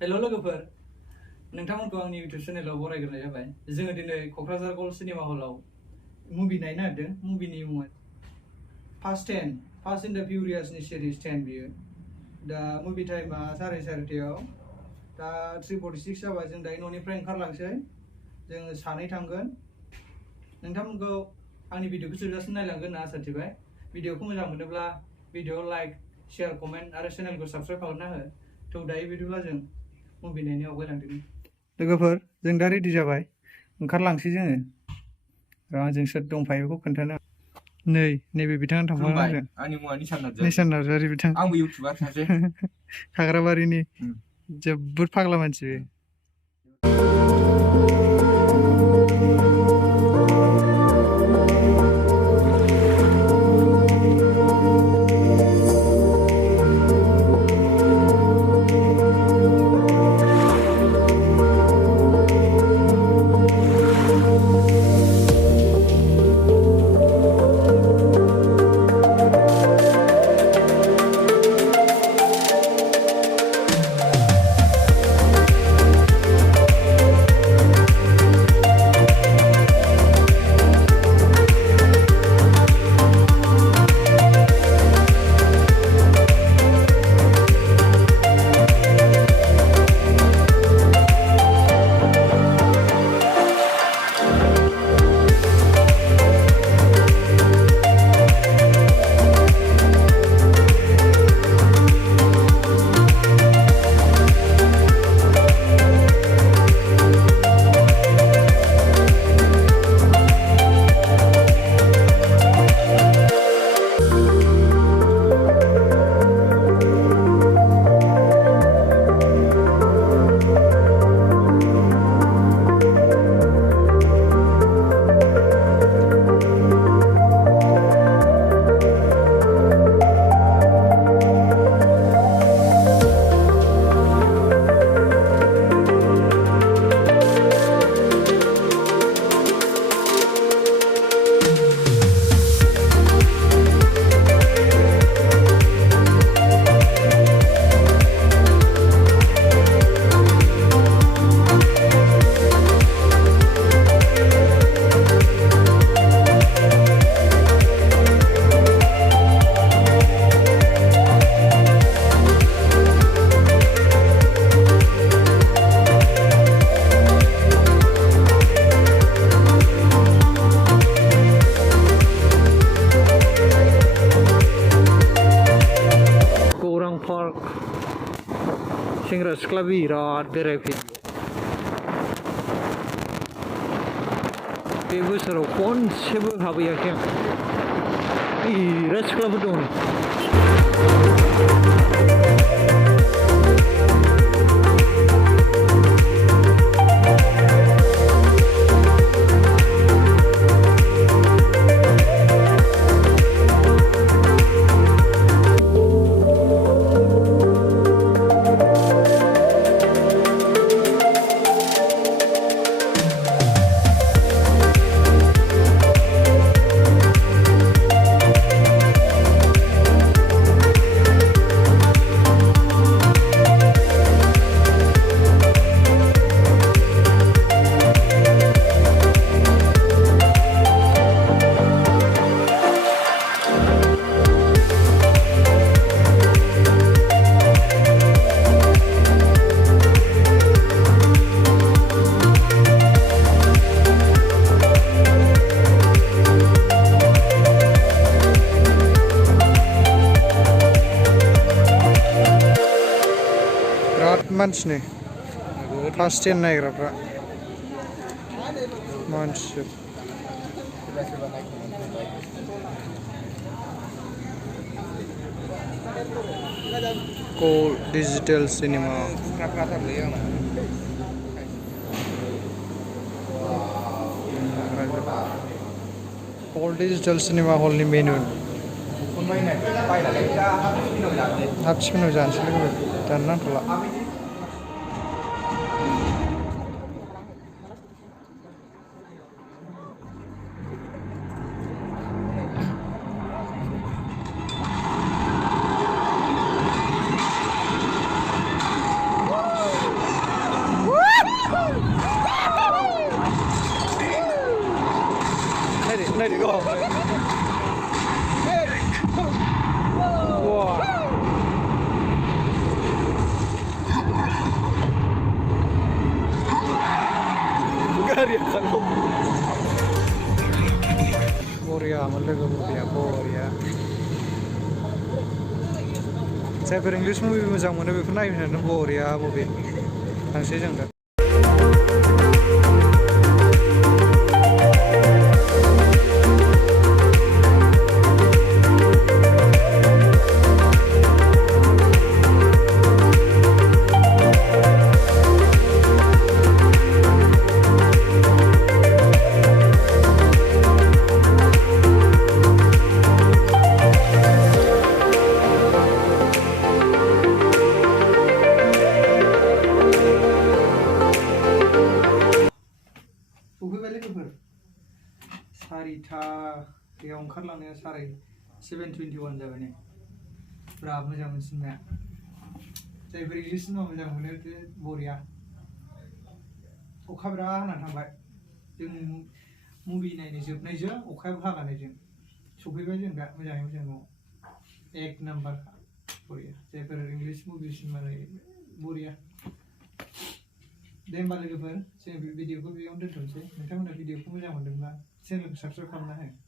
हेल' लोगोफोर, नोंथांमोनखौ आंनि इउटिउब चेनेलाव बरायग्रोनाय जाबाय। जोङो दिनै क'क्राझार गल्ड सिनेमा हलाव मुभि नायनो नागिरदों। मुभिनि मुङा फास्ट इन द फिउरियासनि सिरिज 10 बियो। दा मुभि टाइमा 11:30 दा 3:46 जाबाय। जों दायो न'निफ्राय ओंखारलांसै। जोङो सानै थांगोन। नोंथांमोनखौ आंनि भिडिअखौ जोबजासिम नायलांगोन होनना आसा थिबाय। भिडिअखौ मोजां मोनोब्ला भिडिअ लाइक, शेयार, कमेन्ट आरो चेनेलखौ साबस्क्राइब खालामना हो। थ' दायो बिदिब्ला जों मुभि नायनो आवगायलांदों। लोगोफोर, जों दा रेडि जाबाय, ओंखारलांसै जोङो। आंजों सोर दंफायो बेखौ खोन्थानो। नैबे बिथाङा थांफानो आंजों। आंनि मुङा निसान नार्जारि बिथां। आंबो इउटिउबार सासे। खाग्राबारिनि जोबोद फाग्ला मानसि। पार्क सेंग्रा सिख्ला बिराद बेरायफैयो। बे बोसोराव खनसेबो हाबहैयाखै आं। बिराद सिख्लाफोर दं। मानसिनि फार्स्ट 10 नायग्राफ्रा मानसि gold digital cinema gold digital cinema हलनि मेनु हाबसिखुनु जानोसै लोगो दानो नांथ'ला। नायदो गावहाय गारिया खारगौ बरियामोन लोगो मुभिया बरिया जायफोर इंलिश मुभि मोजां मोनो बेखौ नायनो सानदों बरिया मुभि थांसै जों दा सफैबाय लोगोफोर सारिथायाव ओंखारलांनाया 7:21 जाबाय नै बिराद मोजां मोनसिननाया जायफोर इंलिश सिनेमा मोजां मोनो बरिया अखा बिराद हाना थांबाय जों मुभि नायनो जोबनायजों अखायाबो हागानायजों सफैबाय जों दा मोजाङै मोजां न'आव एक नाम्बार बरिया जायफोर इंलिश मुभि सिनेमा नायो बरिया दे होमबा लोगोफोर जों बे भिडिअखौ बेयावनो दोनथ'नोसै नोंथांमोना भिडिअखौ मोजां मोनदोंब्ला चेनेलखौ साबस्क्राइब खालामना हो